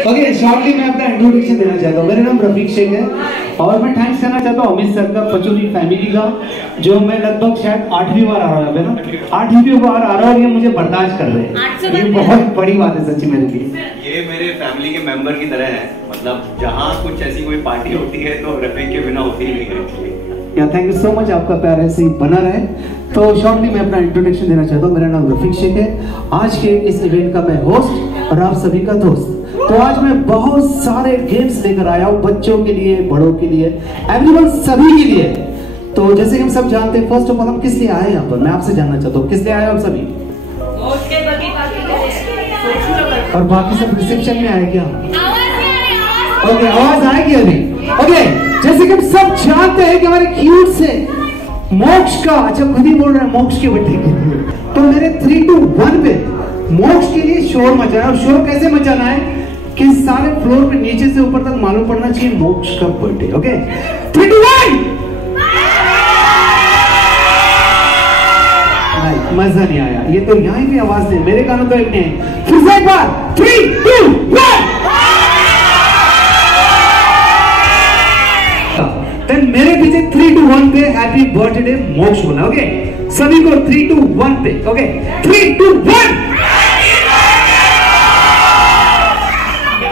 Okay, shortly मैं अपना introduction देना चाहता हूँ। मेरा नाम रफीक शेख है और मैं थैंक्स करना चाहता हूँ अमित सर का, पचौरी फैमिली का, जो मैं लगभग शायद 8वीं बार आ रहा हूँ ना, 8वीं बार आ रहा हूँ, ये मुझे बर्दाश्त कर रहे हैं। ये बहुत बड़ी बात है सच्ची मेरे लिए। ये मेरे फैमिली के मेंबर की तरह है, मतलब जहाँ कुछ ऐसी कोई पार्टी होती है तो रफीक के बिना होती ही नहीं है। थैंक यू सो मच, आपका प्यार ऐसे ही बना रहे। तो शॉर्टली मैं अपना इंट्रोडक्शन देना चाहता हूँ। मेरा नाम रफीक शेख है, आज के इस इवेंट का मैं होस्ट और आप सभी का दोस्त। तो आज मैं बहुत सारे गेम्स लेकर आया हूँ, बच्चों के लिए, बड़ों के लिए, एवरीवन, सभी के लिए। तो जैसे कि हम सब जानते हैं, फर्स्ट ऑफ ऑल हम किस लिए आए यहाँ पर, मैं आपसे जानना चाहता हूँ, किस लिए आए आप सभी? और बाकी सब रिसेप्शन में आए क्या? ओके, आवाज आएगी अभी। ओके, जैसे कि हम सब जानते हैं कि हमारे क्यूट से मोक्ष का, अच्छा खुद ही बोल रहे हैं मोक्ष के बर्थडे के लिए, तो मेरे 3, 2, 1 पे मोक्ष के लिए शोर मचाना है। और शोर कैसे मचाना है कि सारे फ्लोर पे नीचे से ऊपर तक मालूम पड़ना चाहिए मोक्ष का बर्थडे। ओके, 3, 2, 1। मजा नहीं आया, ये तो यहाँ की आवाज नहीं, मेरे कानों तो एक नहीं है। फिर से एक बार, 3, 2, 1। देन मेरे पीछे 3, 2, 1 पे हैप्पी बर्थडे मोक्ष बोला। ओके, सभी को 3, 2, 1 पे। ओके, 3, 2, 1।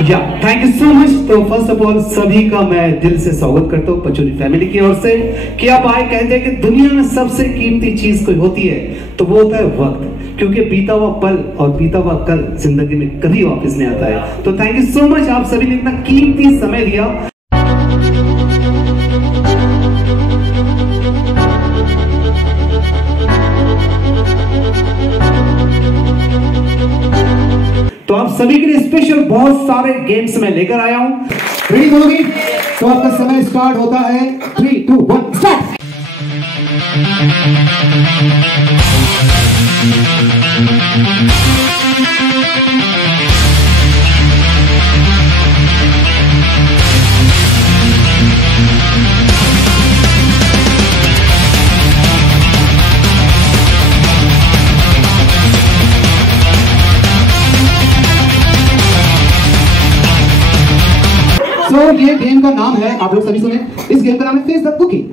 या थैंक यू सो मच। तो फर्स्ट ऑफ ऑल सभी का मैं दिल से स्वागत करता हूँ पचौरी फैमिली की ओर से कि आप आए। कहते हैं कि दुनिया में सबसे कीमती चीज कोई होती है तो वो होता है वक्त, क्योंकि बीता हुआ पल और बीता हुआ कल जिंदगी में कभी वापस नहीं आता है। तो थैंक यू सो मच, आप सभी ने इतना कीमती समय दिया। तो आप सभी के लिए स्पेशल बहुत सारे गेम्स में लेकर आया हूं। रेडी होगी तो आपका समय स्टार्ट होता है। 3, 2, 1 स्टार्ट। तो ये गेम का नाम है, आप लोग सभी सुने, इस गेम का नाम है फेस द कुकी।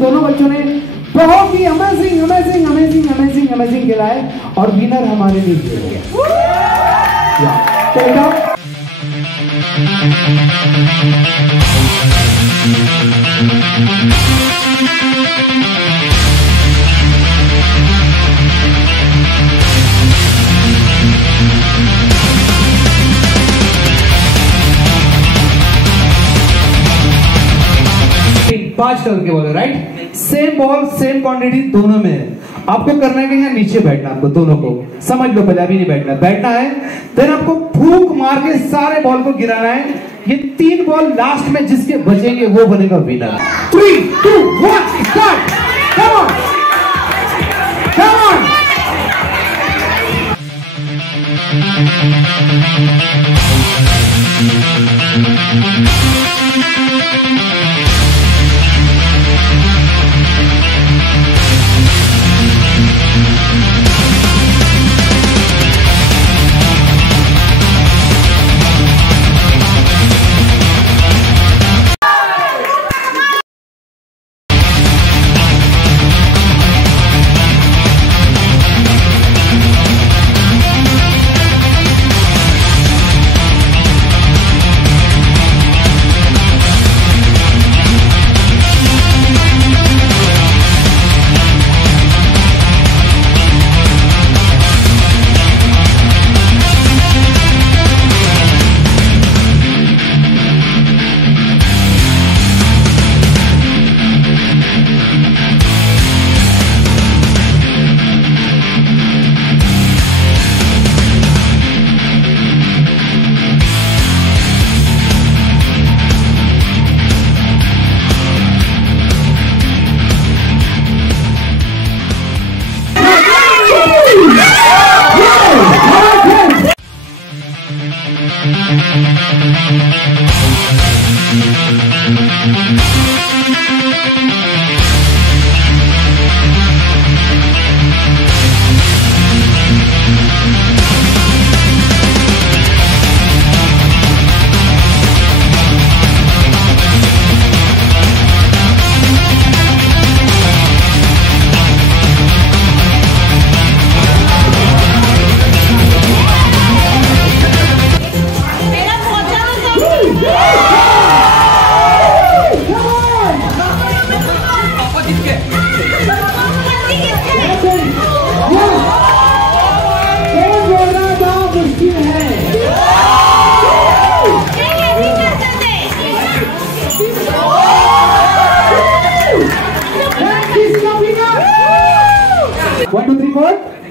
दोनों बच्चों ने बहुत ही अमेजिंग खेला है और विनर हमारे लिए पांच कलर के बॉल है, right? Same ball same quantity दोनों में है। आपको करना है कि यहाँ नीचे बैठना, आपको दोनों को समझ लो, पहले अभी नहीं बैठना, बैठना है। देन आपको फूंक मार के सारे बॉल को गिराना है। ये 3 बॉल लास्ट में जिसके बचेंगे वो बनेगा winner. 3, 2, 1 start. Come on, come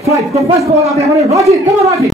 Five. The first ball out there. Rocky, come on, Rocky.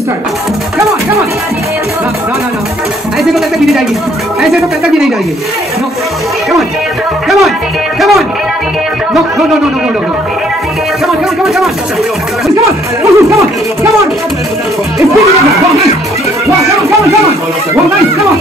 Start. Come on. No. ऐसे तो कहीं नहीं जाएगी. ऐसे तो कहीं नहीं जाएगी. No. Come on. No. Come on. It's big enough. Come on. Well, nice. Come on.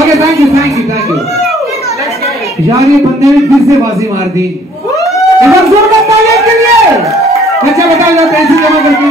Okay, thank you. यार ये बंदे ने फिर से बाजी मार दी. एकदम जोरदार तालियां के लिए. अच्छा बताओ पैसे जमा करके.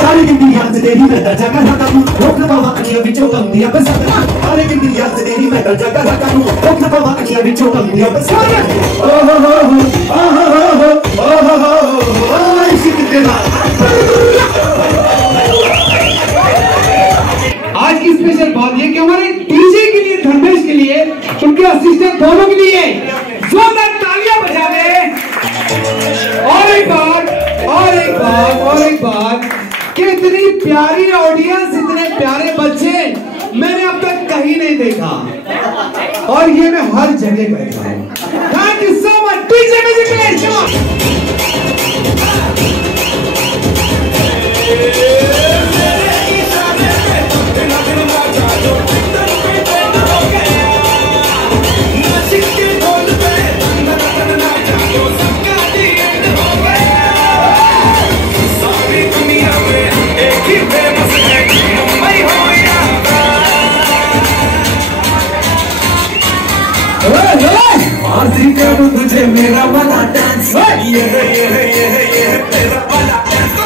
सारी जिंदगी याद तेरी मैं दर्जा का रखा हूँ रोक न पावा अखियां विचों कम दिया बस सारी जिंदगी याद तेरी मैं दर्जा का रखा हूँ रोक न पावा अखियां विचों कम दिया बस आज की स्पेशल बात ये कि हमारे डीजे के लिए, धर्मेश के लिए, उनके असिस्टेंट दोनों के लिए जोरदार तालियां बजा दे। और एक बात कि इतनी प्यारी ऑडियंस, इतने प्यारे बच्चे मैंने अब तक कहीं नहीं देखा और ये मैं हर जगह बैठा हूं। Thank you so much DJ music please come on. तुझे मेरा वाला डांस ये तेरा वाला dance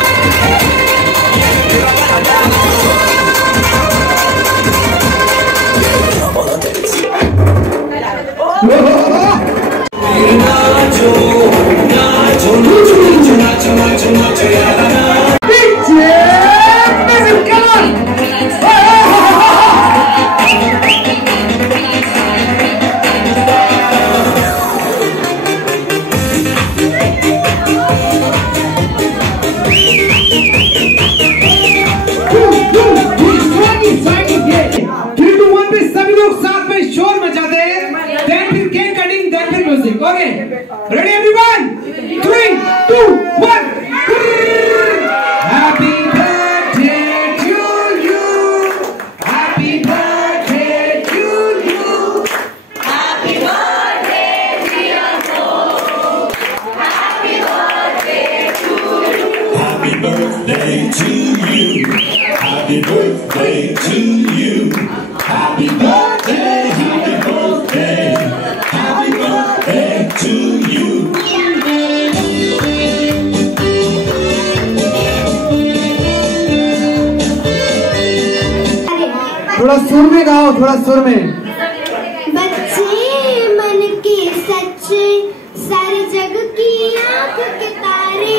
Okay, ready everyone? 3, 2, 1. Happy birthday to you. Happy birthday to you. Happy birthday, dear Paul. Happy birthday to you. Happy birthday to you. Happy birthday to you. Happy birthday, happy birthday. Happy birthday to you. थोड़ा सुर में गाओ, थोड़ा सुर में। बच्चे मन के सच्चे, सारे जग की आंख के तारे।